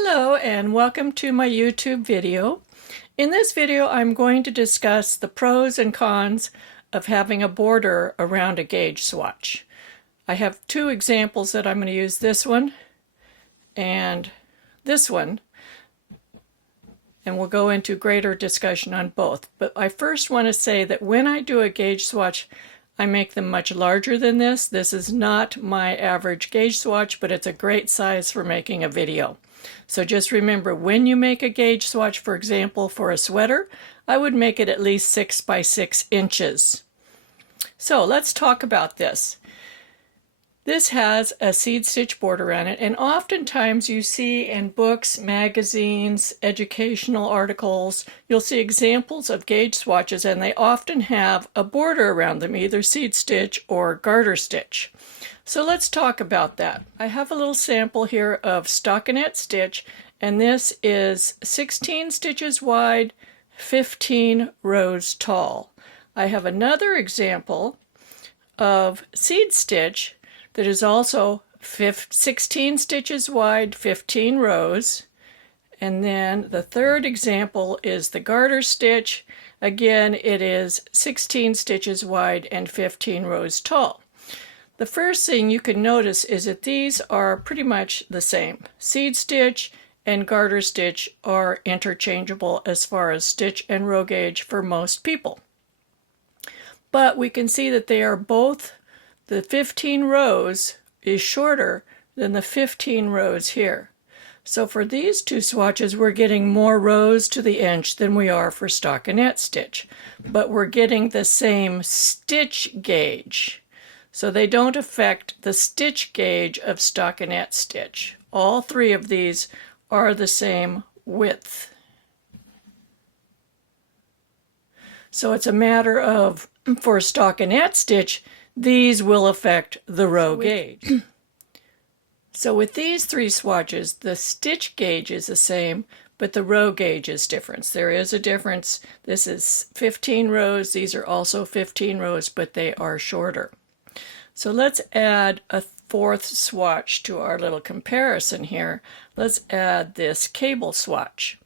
Hello and welcome to my YouTube video. In this video I'm going to discuss the pros and cons of having a border around a gauge swatch. I have two examples that I'm going to use, this one and this one, and we'll go into greater discussion on both. But I first want to say that when I do a gauge swatch, I make them much larger than this. This is not my average gauge swatch, but it's a great size for making a video. So just remember, when you make a gauge swatch, for example, for a sweater, I would make it at least 6 by 6 inches. So let's talk about this. This has a seed stitch border on it, and oftentimes you see in books, magazines, educational articles, you'll see examples of gauge swatches, and they often have a border around them, either seed stitch or garter stitch. So let's talk about that. I have a little sample here of stockinette stitch, and this is 16 stitches wide, 15 rows tall. I have another example of seed stitch that is also 16 stitches wide, 15 rows. And then the third example is the garter stitch. Again, it is 16 stitches wide and 15 rows tall. The first thing you can notice is that these are pretty much the same. Seed stitch and garter stitch are interchangeable as far as stitch and row gauge for most people. But we can see that they are both, the 15 rows is shorter than the 15 rows here. So for these two swatches, we're getting more rows to the inch than we are for stockinette stitch. But we're getting the same stitch gauge. So they don't affect the stitch gauge of stockinette stitch. All three of these are the same width. So it's a matter of, for stockinette stitch, these will affect the row gauge. So with these three swatches, the stitch gauge is the same, but the row gauge is different. There is a difference. This is 15 rows. These are also 15 rows, but they are shorter. So let's add a fourth swatch to our little comparison here. Let's add this cable swatch.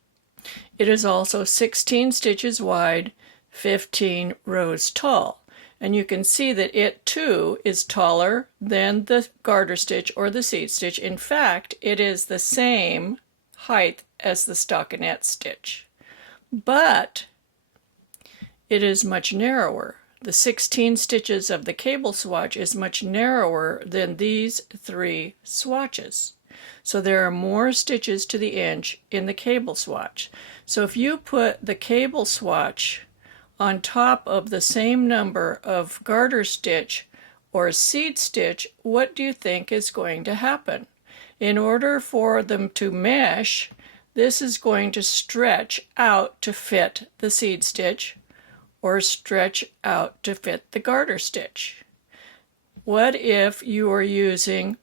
It is also 16 stitches wide, 15 rows tall. And you can see that it too is taller than the garter stitch or the seed stitch. In fact, it is the same height as the stockinette stitch. But it is much narrower. The 16 stitches of the cable swatch is much narrower than these three swatches. So there are more stitches to the inch in the cable swatch. So if you put the cable swatch on top of the same number of garter stitch or seed stitch, what do you think is going to happen? In order for them to mesh, this is going to stretch out to fit the seed stitch or stretch out to fit the garter stitch. What if you are using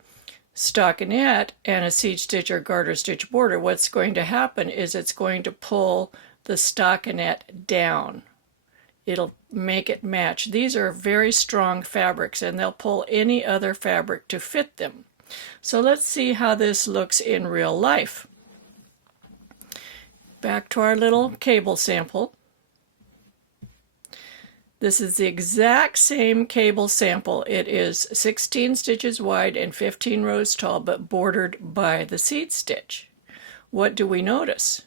stockinette and a seed stitch or garter stitch border? What's going to happen is it's going to pull the stockinette down. It'll make it match. These are very strong fabrics, and they'll pull any other fabric to fit them. So let's see how this looks in real life. Back to our little cable sample. This is the exact same cable sample. It is 16 stitches wide and 15 rows tall, but bordered by the seed stitch. What do we notice?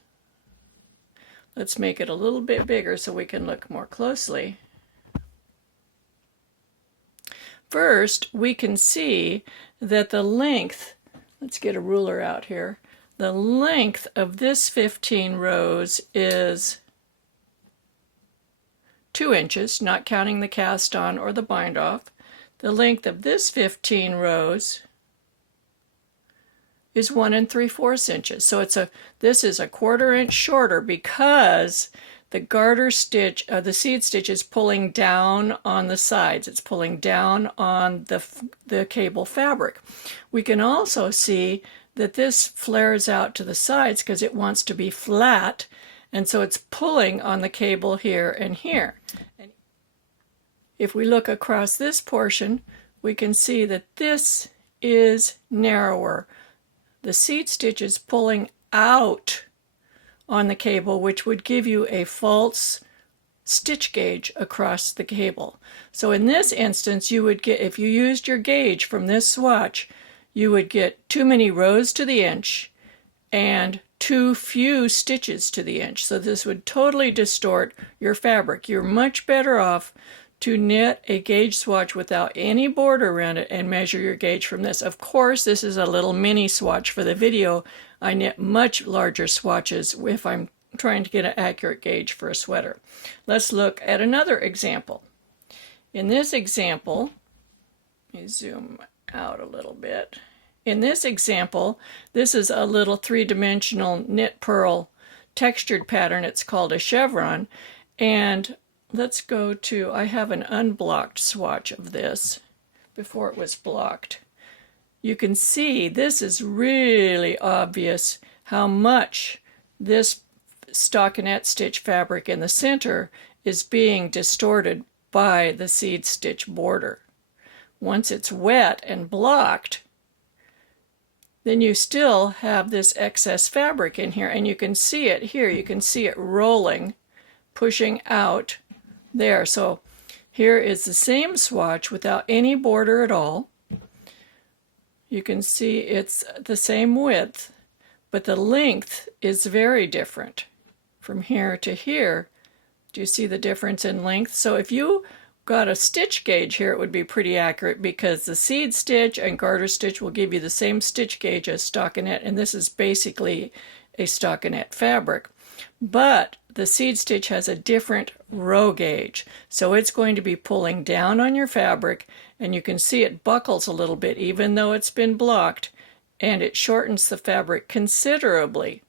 Let's make it a little bit bigger so we can look more closely. First, we can see that the length, let's get a ruler out here, the length of this 15 rows is 2 inches, not counting the cast on or the bind off. The length of this 15 rows is 1 3/4 inches. So this is a 1/4 inch shorter because the garter stitch, the seed stitch is pulling down on the sides. It's pulling down on the cable fabric. We can also see that this flares out to the sides because it wants to be flat, and so it's pulling on the cable here and here. If we look across this portion, we can see that this is narrower. The seed stitch is pulling out on the cable, which would give you a false stitch gauge across the cable. So in this instance, you would get, if you used your gauge from this swatch, you would get too many rows to the inch and too few stitches to the inch. So this would totally distort your fabric. You're much better off to knit a gauge swatch without any border around it and measure your gauge from this. Of course, this is a little mini swatch for the video. I knit much larger swatches if I'm trying to get an accurate gauge for a sweater. Let's look at another example. In this example, let me zoom out a little bit. In this example, this is a little three-dimensional knit purl textured pattern. It's called a chevron. And let's go to, I have an unblocked swatch of this before it was blocked. You can see this is really obvious how much this stockinette stitch fabric in the center is being distorted by the seed stitch border. Once it's wet and blocked, then you still have this excess fabric in here, and you can see it here. You can see it rolling, pushing out there. So here is the same swatch without any border at all. You can see it's the same width, but the length is very different from here to here. Do you see the difference in length? So if you got a stitch gauge here, it would be pretty accurate, because the seed stitch and garter stitch will give you the same stitch gauge as stockinette, and this is basically a stockinette fabric. But the seed stitch has a different row gauge, so it's going to be pulling down on your fabric, and you can see it buckles a little bit even though it's been blocked, and it shortens the fabric considerably.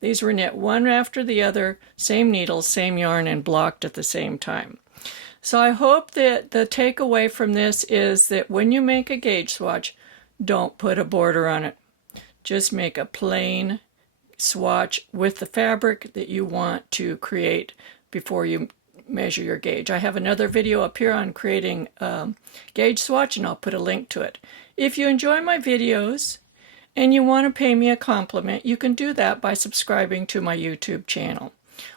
These were knit one after the other, same needles, same yarn, and blocked at the same time. So I hope that the takeaway from this is that when you make a gauge swatch, don't put a border on it. Just make a plain swatch with the fabric that you want to create before you measure your gauge. I have another video up here on creating a gauge swatch, and I'll put a link to it. If you enjoy my videos and you want to pay me a compliment, you can do that by subscribing to my YouTube channel.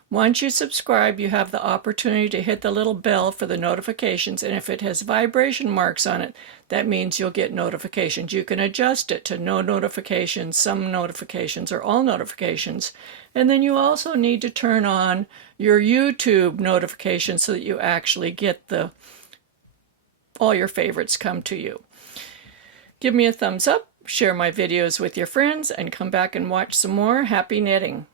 Once you subscribe, you have the opportunity to hit the little bell for the notifications, and if it has vibration marks on it, that means you'll get notifications. You can adjust it to no notifications, some notifications, or all notifications. And then you also need to turn on your YouTube notifications so that you actually get all your favorites come to you. Give me a thumbs up, share my videos with your friends, and come back and watch some more. Happy knitting!